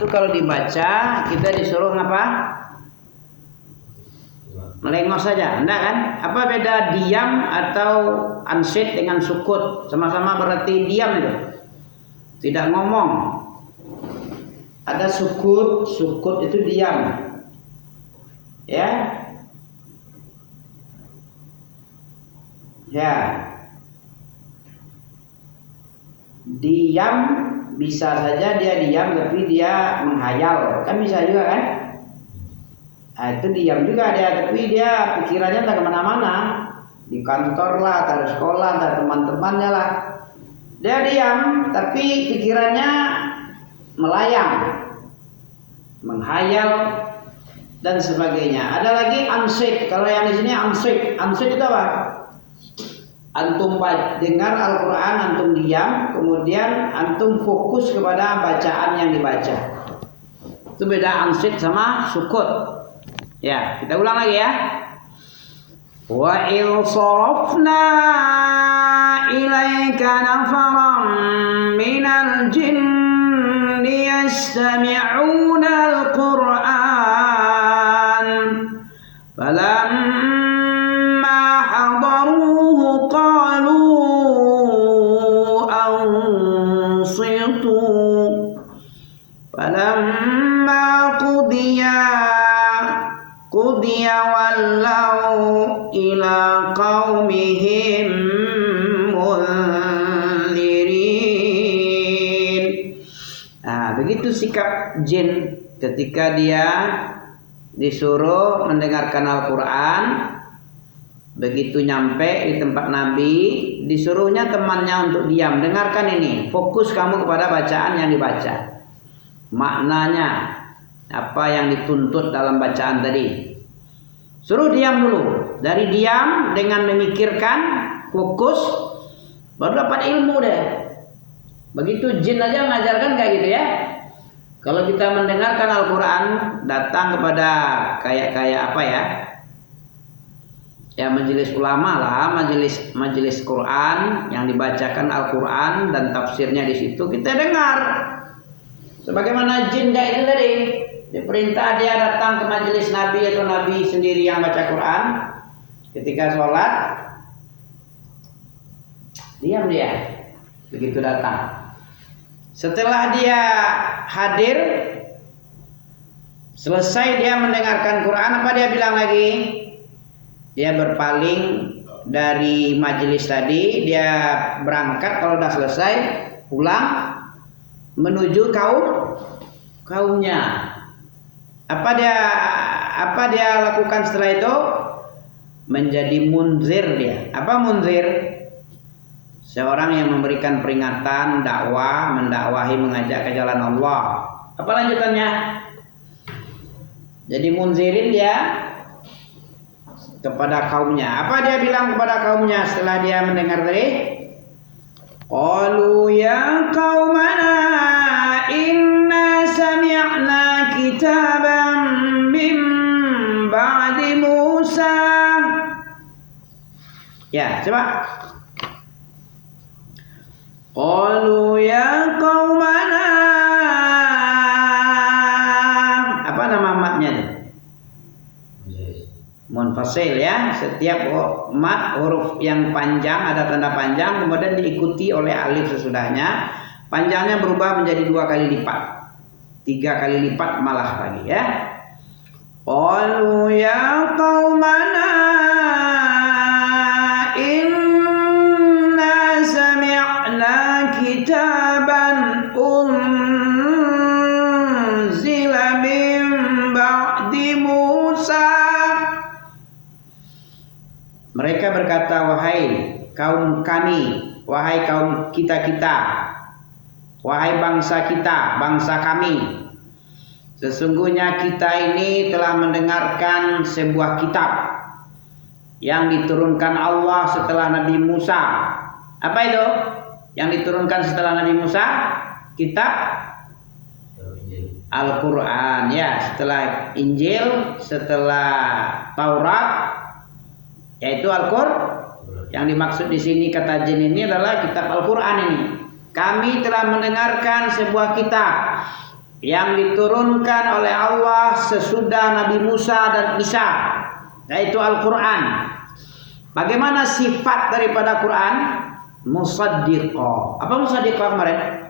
itu kalau dibaca kita disuruh apa? Melengos saja, enggak kan? Apa beda diam atau ansyid dengan sukut? Sama-sama berarti diam itu. Tidak ngomong. Ada sukut, sukut itu diam. Ya. Ya. Diam bisa saja dia diam tapi dia menghayal. Kan bisa juga kan? Nah, itu diam juga dia, tapi dia pikirannya tak kemana-mana, di kantor lah, atau di sekolah, atau teman-temannya lah. Dia diam, tapi pikirannya melayang, menghayal dan sebagainya. Ada lagi ansyid. Kalau yang di sini ansyid, ansyid itu apa? Antum dengar Al-Quran, antum diam, kemudian antum fokus kepada bacaan yang dibaca. Itu beda ansyid sama sukut. Ya, kita ulang lagi ya. Wa il sarafna ilaika nafaran minal jinni yastami'una al-Qur'an falamma hadaruhu qalu ansitu falamma qudiya wallau ila qaumihim munzirin. Nah, begitu sikap jin ketika dia disuruh mendengarkan Al-Quran. Begitu nyampe di tempat Nabi, disuruhnya temannya untuk diam. Dengarkan ini, fokus kamu kepada bacaan yang dibaca. Maknanya apa yang dituntut dalam bacaan tadi. Suruh diam dulu. Dari diam dengan memikirkan, fokus, baru dapat ilmu deh. Begitu jin aja mengajarkan kayak gitu ya. Kalau kita mendengarkan Al-Quran, datang kepada kayak apa ya? Ya majelis ulama lah, majelis Quran yang dibacakan Al-Quran dan tafsirnya di situ kita dengar. Sebagaimana jin kayak itu tadi. Diperintah dia datang ke majelis Nabi atau Nabi sendiri yang baca Quran. Ketika sholat, diam dia. Begitu datang. Setelah dia hadir, selesai dia mendengarkan Quran, apa dia bilang lagi? Dia berpaling dari majelis tadi, dia berangkat kalau sudah selesai, pulang menuju kaumnya. Apa dia lakukan setelah itu? Menjadi munzir dia. Apa munzir? Seorang yang memberikan peringatan, dakwah, mendakwahi, mengajak ke jalan Allah. Apa lanjutannya? Jadi munzirin dia kepada kaumnya. Apa dia bilang kepada kaumnya setelah dia mendengar tadi? Qalu ya qaumana inna sami'na kitaban min ba'di Musa. Ya, coba. Qalu ya qaumana. Apa nama matnya itu? Munfasil ya. Setiap mat huruf yang panjang ada tanda panjang kemudian diikuti oleh alif sesudahnya. Panjangnya berubah menjadi 2 kali lipat. 3 kali lipat malah lagi ya. Qalu ya qaumana inna sami'na kitaban unzila min ba'di Musa. Mereka berkata, wahai kaum kami, wahai kaum kita-kita, wahai bangsa kita, bangsa kami, sesungguhnya kita ini telah mendengarkan sebuah kitab yang diturunkan Allah setelah Nabi Musa. Apa itu? Yang diturunkan setelah Nabi Musa? Kitab Al-Quran ya. Setelah Injil, setelah Taurat, yaitu Al-Quran. Yang dimaksud di sini kata jin ini adalah kitab Al-Quran ini. Kami telah mendengarkan sebuah kitab yang diturunkan oleh Allah sesudah Nabi Musa dan Isa, yaitu Al-Quran. Bagaimana sifat daripada Quran? Musaddiqo. Apa musaddiqo kemarin?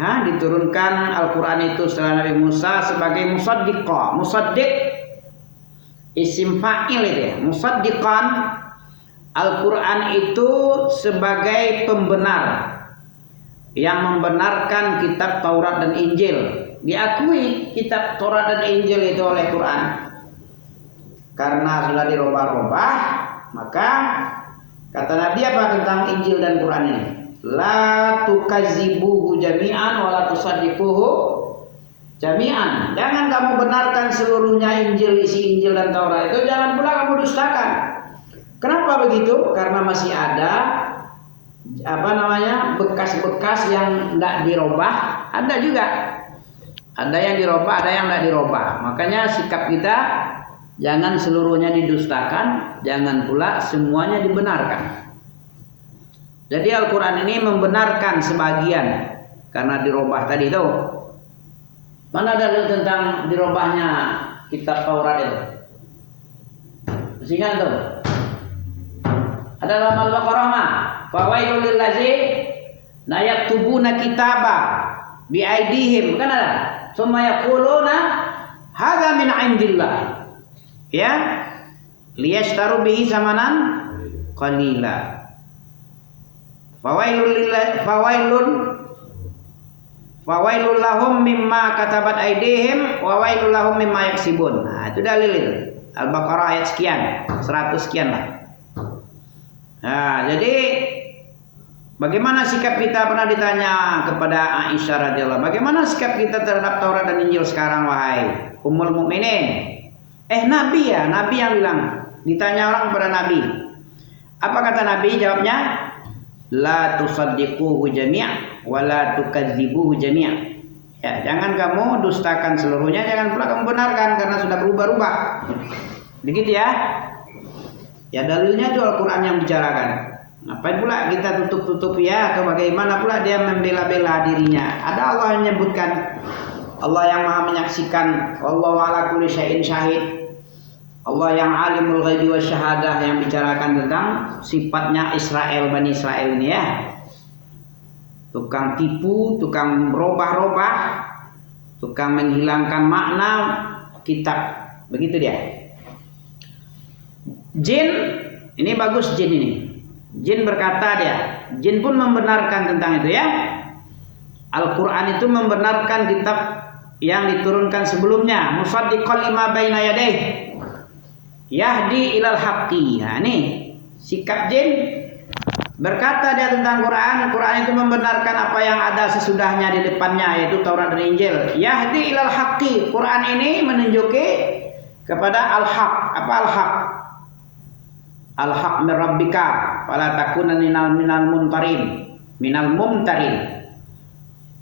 Diturunkan Al-Quran itu setelah Nabi Musa sebagai musaddiqo. Musaddiq isim fa'il itu ya. Musaddiqan, Al-Quran itu sebagai pembenar yang membenarkan kitab Taurat dan Injil. Diakui kitab Taurat dan Injil itu oleh Quran. Karena sudah dirubah-rubah, maka kata Nabi apa tentang Injil dan Quran ini? La tukadzibuhu jami'an wa la tusaddiquhu jami'an. Jangan kamu benarkan seluruhnya Injil, isi Injil dan Taurat itu, jangan pula kamu dustakan. Kenapa begitu? Karena masih ada bekas-bekas yang tidak dirubah. Ada juga, ada yang dirubah, ada yang tidak dirubah. Makanya sikap kita jangan seluruhnya didustakan, jangan pula semuanya dibenarkan. Jadi Al-Quran ini membenarkan sebagian karena dirubah tadi itu. Mana dalil tentang dirubahnya kitab Taurat itu? Masih ingat tuh? Ada dalam Al-Baqarah mah, fawailul lil ladzina yaktubuna kitaba bi aidihim, kan ada? Summa yaquluna hadza min indillah. Ya, liyashtaru bihi zamanan qalila. Fawailul lahum mimma katabat aidihim wa wailul lahum mimma yaksibun. Nah, itu dalil itu. Al-Baqarah ayat sekian, 100 sekian lah. Nah, jadi bagaimana sikap kita, pernah ditanya kepada Aisyah radhiyallahu, bagaimana sikap kita terhadap Taurat dan Injil sekarang wahai Ummul Mukminin? Nabi ya, Nabi yang bilang. Ditanya orang kepada Nabi. Apa kata Nabi? Jawabnya, la tusaddiquhu jami' wa la tukadzibuhu jami'. Ya, jangan kamu dustakan seluruhnya, jangan pula kamu benarkan karena sudah berubah-ubah. Begitu ya. Ya dalilnya itu Al-Quran yang bicarakan. Ngapain pula kita tutup-tutup ya, atau bagaimana pula dia membela-bela dirinya? Ada Allah yang menyebutkan, Allah yang maha menyaksikan, wallahu ala kulli syai'in syahid. Allah yang alimul ghaibi wasyahadah, yang bicarakan tentang sifatnya Israel, Bani Israel ini ya. Tukang tipu, tukang merubah-rubah, tukang menghilangkan makna kitab. Begitu dia. Jin, ini bagus jin ini. Jin berkata dia, jin pun membenarkan tentang itu ya. Al-Quran itu membenarkan kitab yang diturunkan sebelumnya. Musaddiqal lima baina yadayhi yahdi ilal haqqi. Nah ini sikap jin. Berkata dia tentang Quran, Quran itu membenarkan apa yang ada sesudahnya di depannya, yaitu Taurat dan Injil. Yahdi ilal haqqi. Quran ini menunjuki kepada al-haq. Apa al-haq? Al-haq min rabbika fala takunanna minal mumtarin.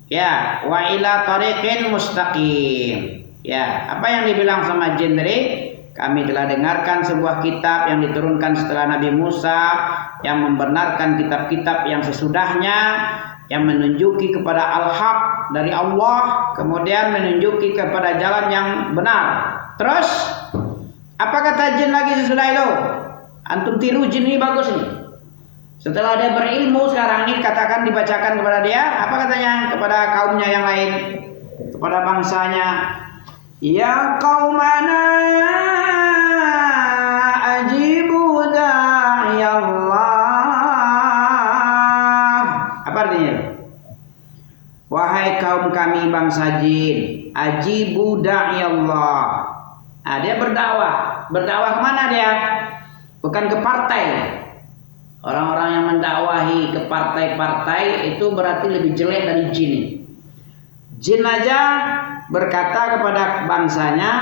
Ya, wa ila tariqin mustaqim. Ya, apa yang dibilang sama jin tadi? Kami telah dengarkan sebuah kitab yang diturunkan setelah Nabi Musa, yang membenarkan kitab-kitab yang sesudahnya, yang menunjuki kepada al-haq dari Allah, kemudian menunjuki kepada jalan yang benar. Terus apa kata jin lagi sesudah itu? Antum tiru jin ini bagus nih. Setelah dia berilmu sekarang ini, katakan dibacakan kepada dia, apa katanya kepada kaumnya yang lain, kepada bangsanya? Ya qaumana ajibu da'iyallah. Apa artinya? Wahai kaum kami bangsa jin, ajibu da'iyallah. Nah, dia berdakwah. Berdakwah kemana dia? Bukan ke partai. Orang-orang yang mendakwahi ke partai-partai itu berarti lebih jelek dari jin. Jin aja berkata kepada bangsanya,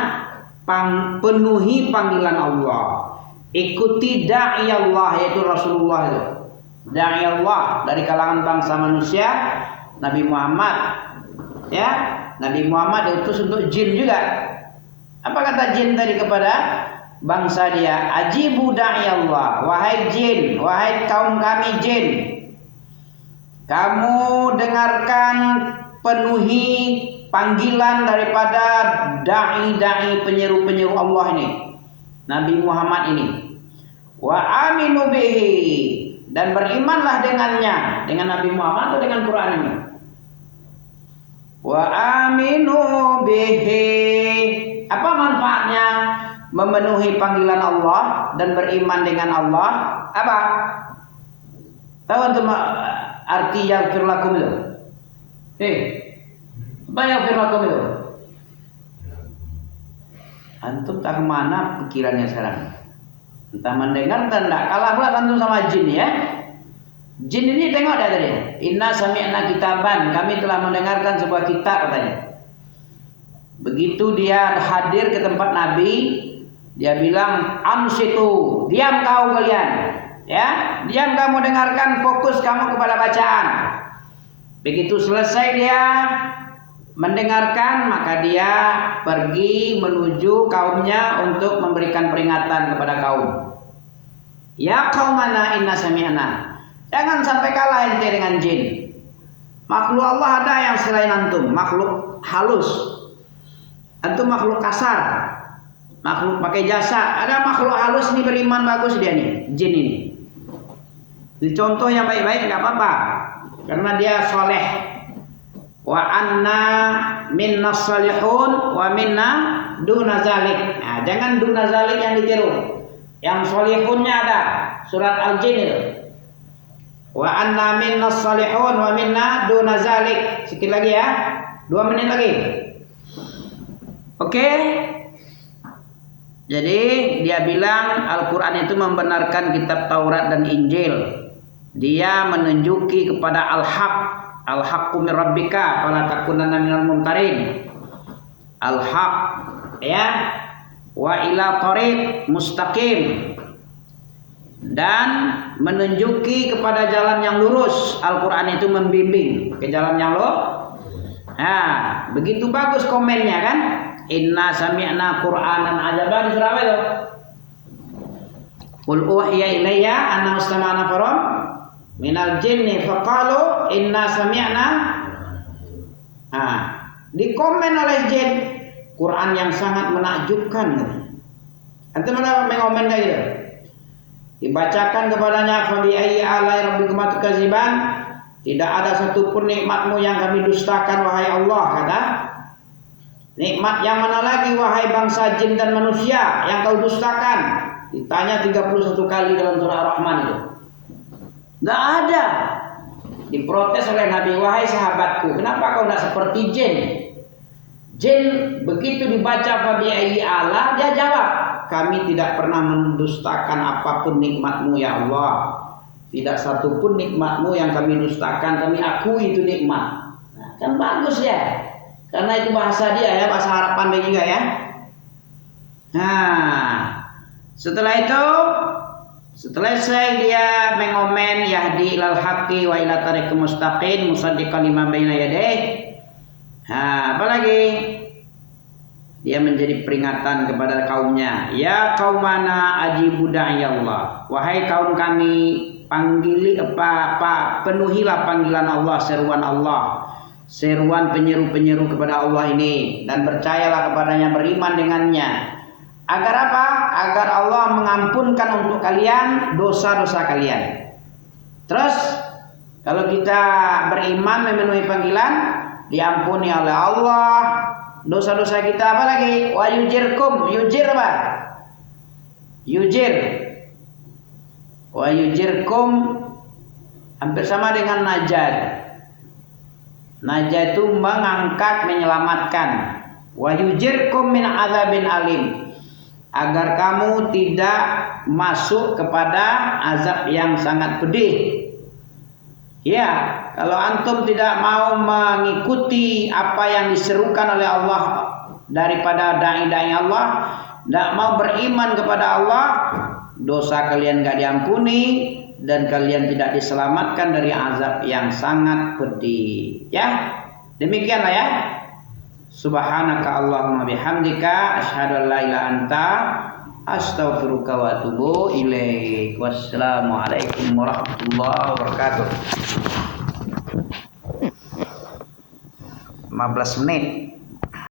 penuhi panggilan Allah, ikuti da'i Allah, yaitu Rasulullah itu. Da'i Allah dari kalangan bangsa manusia, Nabi Muhammad. Ya, Nabi Muhammad diutus untuk jin juga. Apa kata jin tadi kepada bangsa dia? Ajibu da'i Allah. Wahai jin, wahai kaum kami jin, kamu dengarkan penuhi panggilan daripada dai-dai penyeru-penyeru Allah ini, Nabi Muhammad ini. Wa aminu bihi, dan berimanlah dengannya, dengan Nabi Muhammad atau dengan Quran ini. Wa aminu bihi, apa manfaatnya memenuhi panggilan Allah dan beriman dengan Allah? Apa? Tahu antum arti yaghfir lakum itu? Apa yaghfir lakum itu? Antum tak kemana pikirannya sekarang? Entah mendengar entah enggak. Kalah pula antum sama jin ya. Jin ini tengok dah tadi. Inna sami'na kitaban, kami telah mendengarkan sebuah kitab katanya. Begitu dia hadir ke tempat Nabi, dia bilang, amsitu, diam kau kalian, ya, diam kamu dengarkan, fokus kamu kepada bacaan. Begitu selesai dia mendengarkan, maka dia pergi menuju kaumnya untuk memberikan peringatan kepada kaum. Ya qaumana inna sami'na, jangan sampai kalah ente dengan jin. Makhluk Allah ada yang selain antum, makhluk halus. Antum makhluk kasar, makhluk pakai jasa. Ada makhluk halus nih beriman bagus dia nih, jin ini. Dicontoh yang baik-baik nggak apa-apa, karena dia soleh. Wa anna minna salihun wa minna duna zalik. Nah, jangan duna zalik yang ditiru. Yang solihunnya ada surat Al-Jin itu. Wa anna minna salihun wa minna duna zalik. Sikit lagi ya, 2 menit lagi. Oke. Jadi dia bilang Al-Quran itu membenarkan kitab Taurat dan Injil. Dia menunjuki kepada al-haq, al-haqqu min rabbika fala takunanna minal mumtarin. Al-haq ya, wa ila thariq mustaqim, dan menunjuki kepada jalan yang lurus. Al-Quran itu membimbing ke jalan yang lurus. Nah, begitu bagus komennya kan? Inna sami'na Qur'anan ajaban, surah apa itu? Qul uhiya ilayya anna ustama'na faram minal jinni faqalu inna sami'na. Nah, dikomen oleh jin, Quran yang sangat menakjubkan. Antum mana mengomen kayak gitu? Dibacakan kepadanya fa bi ayyi alai rabbikuma tukadziban, tidak ada satupun nikmatmu yang kami dustakan wahai Allah, kata. Nikmat yang mana lagi wahai bangsa jin dan manusia yang kau dustakan? Ditanya 31 kali dalam surah Ar-Rahman itu. Tidak ada. Diprotes oleh Nabi, wahai sahabatku, kenapa kau tidak seperti jin? Jin begitu dibaca fa bi ayyi ala, dia jawab, kami tidak pernah mendustakan apapun nikmatmu ya Allah. Tidak satupun nikmatmu yang kami dustakan, kami akui itu nikmat. Nah, kan bagus ya. Karena itu bahasa dia ya, bahasa Arab pandai juga ya. Nah, setelah itu, setelah selesai dia mengomen yahdi ilal haqqi wa ila tariqil mustaqim musaddiqan lima baina yadayhi. Nah, apalagi? Dia menjadi peringatan kepada kaumnya. Ya qaumana ajibu da'iyallah. Wahai kaum kami, penuhilah panggilan Allah, seruan Allah. Seruan penyeru-penyeru kepada Allah ini, dan percayalah kepadanya, beriman dengannya. Agar apa? Agar Allah mengampunkan untuk kalian dosa-dosa kalian. Terus kalau kita beriman memenuhi panggilan, diampuni oleh Allah dosa-dosa kita. Apa lagi? Wa yujirkum, yujir apa? Yujir. Wa yujirkum hampir sama dengan najat. Najah itu mengangkat, menyelamatkan. Wa yujirkum min adzabin alim, agar kamu tidak masuk kepada azab yang sangat pedih. Ya, kalau antum tidak mau mengikuti apa yang diserukan oleh Allah daripada dai-dai Allah, tidak mau beriman kepada Allah, dosa kalian gak diampuni dan kalian tidak diselamatkan dari azab yang sangat pedih. Ya, demikianlah ya. Subhanaka Allahumma bihamdika asyhadu an la ilaha anta astaghfiruka wa atubu ilaik. Wassalamualaikum warahmatullahi wabarakatuh. 15 menit.